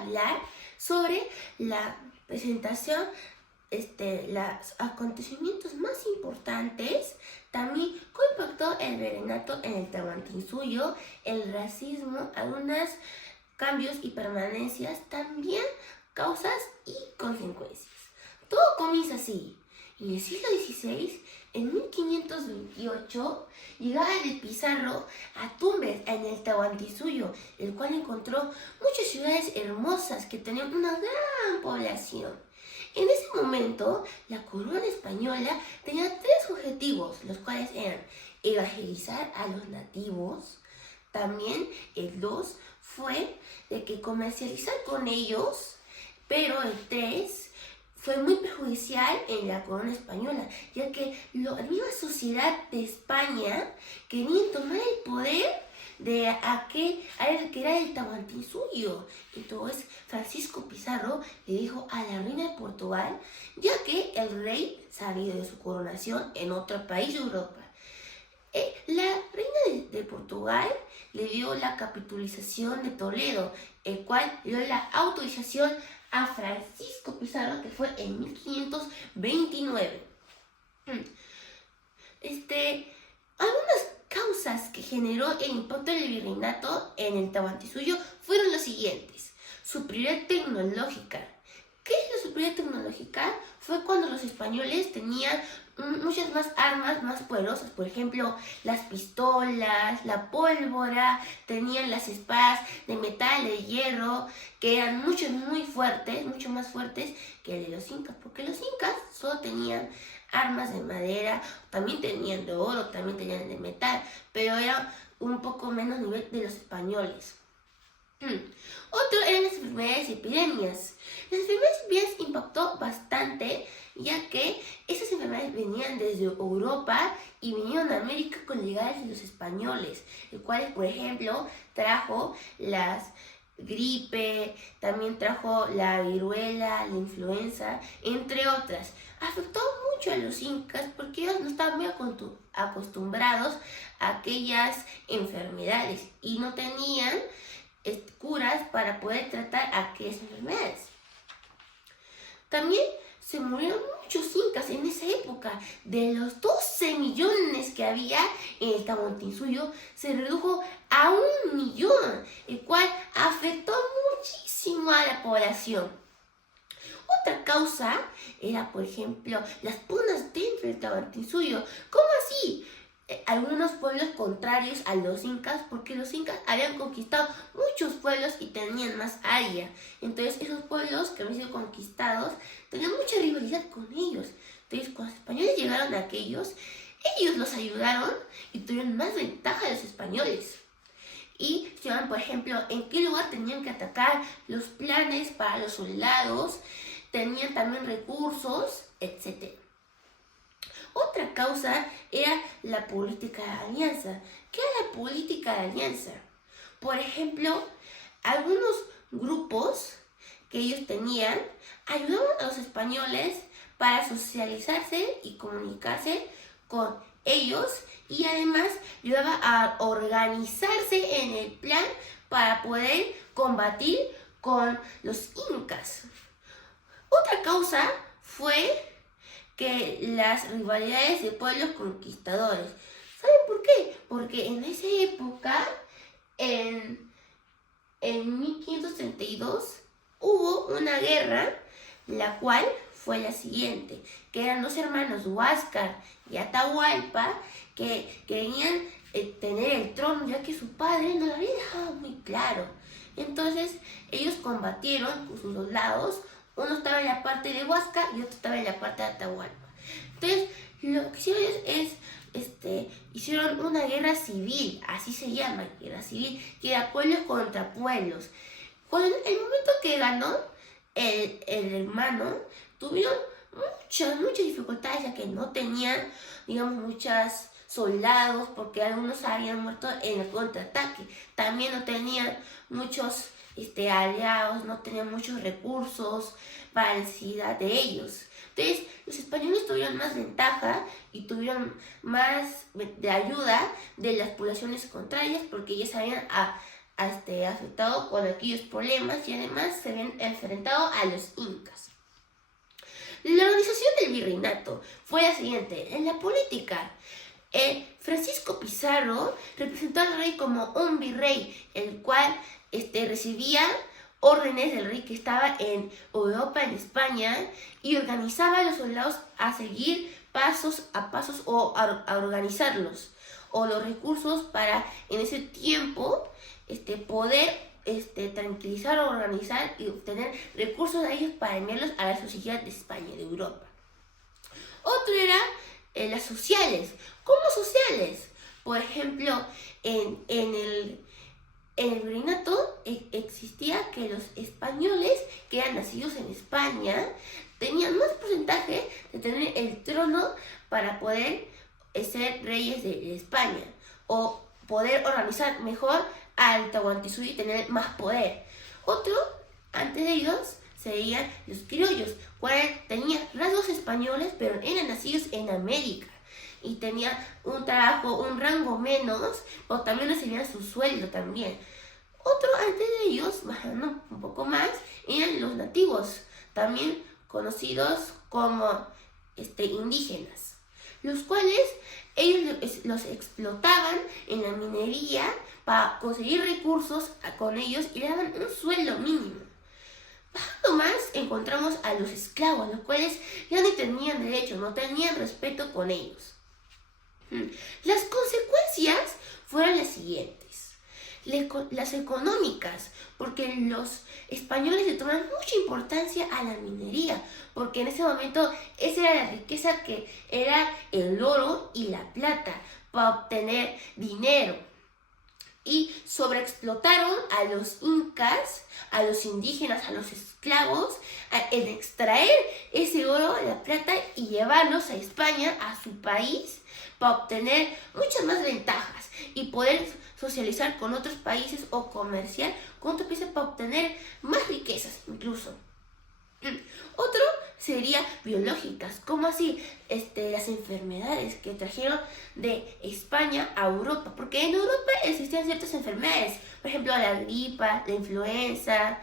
hablar sobre la presentación, los acontecimientos más importantes, también cómo impactó el virreinato en el Tahuantinsuyo, el racismo, algunos cambios y permanencias, también causas y consecuencias. Todo comienza así. En el siglo XVI, en 1528, llegaba de Pizarro a Tumbes, en el Tahuantinsuyo, el cual encontró muchas ciudades hermosas que tenían una gran población. En ese momento, la corona española tenía tres objetivos, los cuales eran evangelizar a los nativos. También el 2 fue de que comercializar con ellos, pero el 3 fue muy perjudicial en la corona española, ya que la misma sociedad de España querían tomar el poder de aquel que era el Tahuantinsuyo. Entonces Francisco Pizarro le dijo a la reina de Portugal, ya que el rey se había ido de su coronación en otro país de Europa. La reina de Portugal le dio la capitulación de Toledo, el cual dio la autorización a Francisco Pizarro, que fue en 1529. Algunas causas que generó el impacto del virreinato en el Tahuantinsuyo fueron los siguientes. Superioridad tecnológica. ¿Qué es la superioridad tecnológica? Fue cuando los españoles tenían muchas más armas más poderosas, por ejemplo, las pistolas, la pólvora, tenían las espadas de metal, de hierro, que eran mucho más fuertes que el de los incas, porque los incas solo tenían armas de madera, también tenían de oro, también tenían de metal, pero era un poco menos nivel de los españoles. Otro eran las enfermedades y epidemias. Las enfermedades y epidemias impactó bastante, ya que esas enfermedades venían desde Europa y vinieron a América con llegadas de los españoles, el cual, por ejemplo, trajo las gripe, también trajo la viruela, la influenza, entre otras. Afectó mucho a los incas porque ellos no estaban muy acostumbrados a aquellas enfermedades y no tenían curas para poder tratar aquellas enfermedades. También se murieron muchos incas en esa época. De los 12 millones que había en el Tahuantinsuyo, se redujo a 1 millón, el cual afectó muchísimo a la población. Otra causa era, por ejemplo, las pugnas dentro del Tahuantinsuyo. ¿Cómo así? Algunos pueblos contrarios a los incas, porque los incas habían conquistado muchos pueblos y tenían más área. Entonces esos pueblos que habían sido conquistados tenían mucha rivalidad con ellos. Entonces cuando los españoles llegaron a aquellos, ellos los ayudaron y tuvieron más ventaja de los españoles. Y estudiaban, por ejemplo, en qué lugar tenían que atacar, los planes para los soldados, tenían también recursos, etc. Otra causa era la política de alianza. ¿Qué era la política de alianza? Por ejemplo, algunos grupos que ellos tenían ayudaban a los españoles para socializarse y comunicarse con ellos y además ayudaba a organizarse en el plan para poder combatir con los incas. Otra causa fue que las rivalidades de pueblos conquistadores. ¿Saben por qué? Porque en esa época, en 1532, hubo una guerra, la cual fue la siguiente, que eran dos hermanos, Huáscar y Atahualpa, que querían tener el trono, ya que su padre no lo había dejado muy claro. Entonces, ellos combatieron con sus dos lados. Uno estaba en la parte de Huáscar y otro estaba en la parte de Atahualpa. Entonces, lo que hicieron hicieron una guerra civil, así se llama, guerra civil, que era pueblos contra pueblos. Cuando el momento que ganó el hermano, tuvieron muchas dificultades, ya que no tenían, digamos, muchos soldados, porque algunos habían muerto en el contraataque. También no tenían muchos aliados, no tenían muchos recursos para la necesidad de ellos. Entonces, los españoles tuvieron más ventaja y tuvieron más de ayuda de las poblaciones contrarias, porque ya sabían afectado con aquellos problemas y además se habían enfrentado a los incas. La organización del virreinato fue la siguiente. En la política, Francisco Pizarro representó al rey como un virrey, el cual recibía órdenes del rey que estaba en Europa, en España, y organizaba a los soldados a seguir pasos a pasos o a organizarlos, o los recursos para en ese tiempo poder tranquilizar o organizar y obtener recursos de ellos para enviarlos a la sociedad de España, de Europa. Otro era las sociales. ¿Cómo sociales? Por ejemplo, en el virreinato existía que los españoles que eran nacidos en España tenían más porcentaje de tener el trono para poder ser reyes de España o poder organizar mejor al Tahuantinsuyo y tener más poder. Otro, antes de ellos, serían los criollos, cuales tenían rasgos españoles, pero eran nacidos en América y tenían un trabajo, un rango menos, pero también recibían su sueldo también. Otro, antes de ellos, bajando un poco más, eran los nativos, también conocidos como indígenas, los cuales ellos los explotaban en la minería para conseguir recursos con ellos y le daban un sueldo mínimo. Bajando más, encontramos a los esclavos, los cuales ya no tenían derecho, no tenían respeto con ellos. Las consecuencias fueron las siguientes. Las económicas, porque los españoles le toman mucha importancia a la minería, porque en ese momento esa era la riqueza que era el oro y la plata para obtener dinero. Y sobreexplotaron a los incas, a los indígenas, a los esclavos, en extraer ese oro, la plata y llevarlos a España, a su país, para obtener muchas más ventajas y poder socializar con otros países o comerciar con otros países para obtener más riquezas incluso. Otro sería biológicas, como así las enfermedades que trajeron de España a Europa, porque en Europa existían ciertas enfermedades, por ejemplo la gripa, la influenza,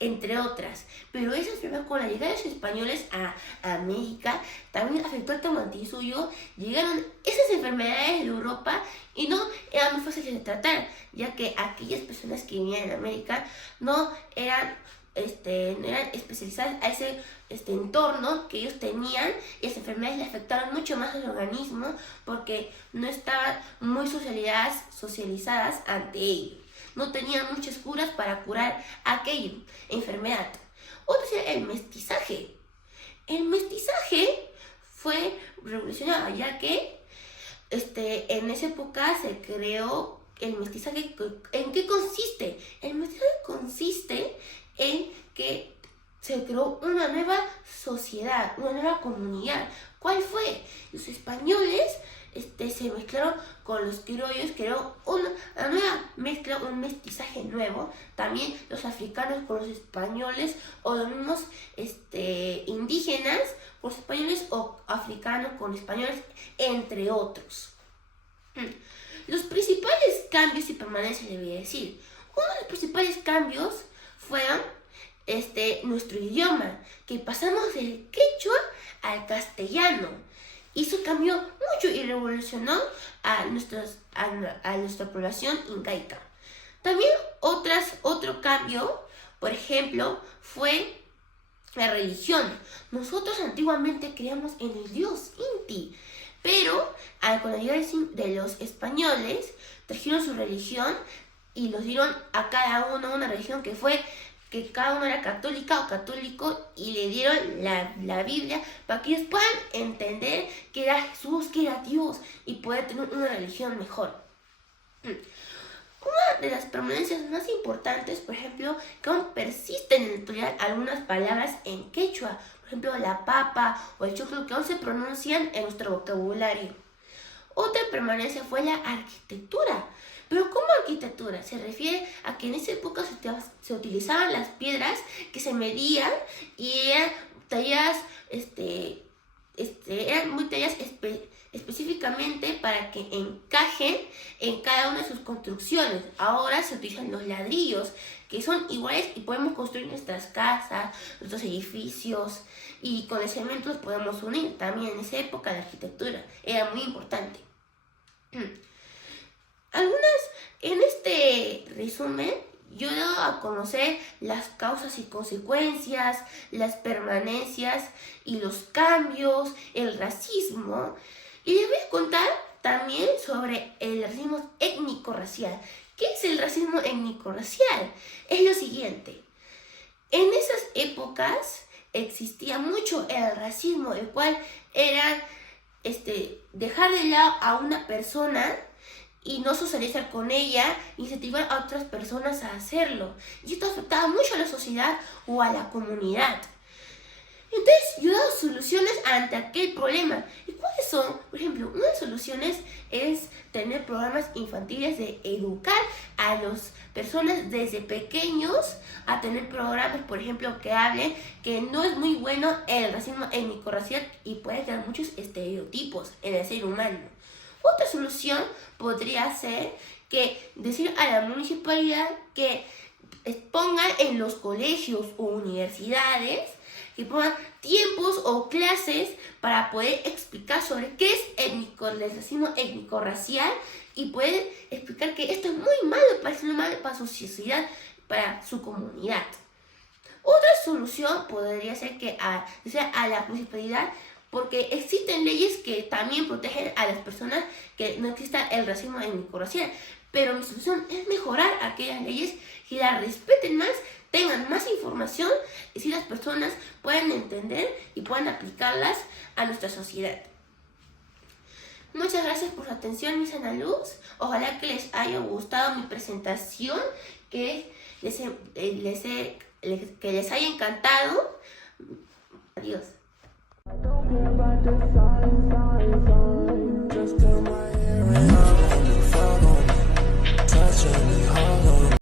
entre otras, pero esa enfermedad con la llegada de los españoles a América también afectó al Tahuantinsuyo. Llegaron esas enfermedades de Europa y no eran muy fáciles de tratar, ya que aquellas personas que vivían en América no eran especializadas a ese entorno que ellos tenían, y las enfermedades le afectaron mucho más al organismo porque no estaban muy socializadas ante ello. No tenían muchas curas para curar aquella enfermedad. Otro es el mestizaje. El mestizaje fue revolucionario, ya que en esa época se creó el mestizaje. ¿En qué consiste? El mestizaje consiste en que se creó una nueva sociedad, una nueva comunidad. ¿Cuál fue? Los españoles se mezclaron con los criollos, creó una nueva mezcla, un mestizaje nuevo. También los africanos con los españoles, o los mismos indígenas con los españoles, o africanos con españoles, entre otros. Los principales cambios y permanencias, le voy a decir. Uno de los principales cambios fueron nuestro idioma, que pasamos del quechua al castellano. Y eso cambió mucho y revolucionó a nuestra población incaica. También otro cambio, por ejemplo, fue la religión. Nosotros antiguamente creíamos en el dios Inti, pero con la llegada de los españoles trajeron su religión y los dieron a cada uno una religión que cada uno era católica o católico, y le dieron la Biblia para que ellos puedan entender que era Jesús, que era Dios, y poder tener una religión mejor. Una de las permanencias más importantes, por ejemplo, que aún persisten en el tutorial algunas palabras en quechua, por ejemplo la papa o el choclo, que aún se pronuncian en nuestro vocabulario. Otra permanencia fue la arquitectura. Pero ¿cómo arquitectura? Se refiere a que en esa época se utilizaban las piedras que se medían y eran talladas eran muy talladas específicamente para que encajen en cada una de sus construcciones. Ahora se utilizan los ladrillos, que son iguales y podemos construir nuestras casas, nuestros edificios, y con el cemento los podemos unir. También en esa época la arquitectura era muy importante. En este resumen, yo he dado a conocer las causas y consecuencias, las permanencias y los cambios, el racismo. Y les voy a contar también sobre el racismo étnico-racial. ¿Qué es el racismo étnico-racial? Es lo siguiente. En esas épocas existía mucho el racismo, el cual era dejar de lado a una persona y no socializar con ella, incentivar a otras personas a hacerlo. Y esto afectaba mucho a la sociedad o a la comunidad. Entonces, yo he dado soluciones ante aquel problema. ¿Y cuáles son? Por ejemplo, una de las soluciones es tener programas infantiles de educar a las personas desde pequeños a tener programas, por ejemplo, que hablen que no es muy bueno el racismo étnico-racial y puede crear muchos estereotipos en el ser humano. Otra solución podría ser que decir a la municipalidad que pongan en los colegios o universidades, que pongan tiempos o clases para poder explicar sobre qué es el racismo étnico-racial y poder explicar que esto es muy malo para su sociedad, para su comunidad. Otra solución podría ser que sea a la municipalidad, porque existen leyes que también protegen a las personas que no exista el racismo étnico-racial. Pero mi solución es mejorar aquellas leyes que las respeten más, tengan más información y si las personas puedan entender y puedan aplicarlas a nuestra sociedad. Muchas gracias por su atención, mis analuz. Ojalá que les haya gustado mi presentación, que les haya encantado. Adiós. I don't care about the signs.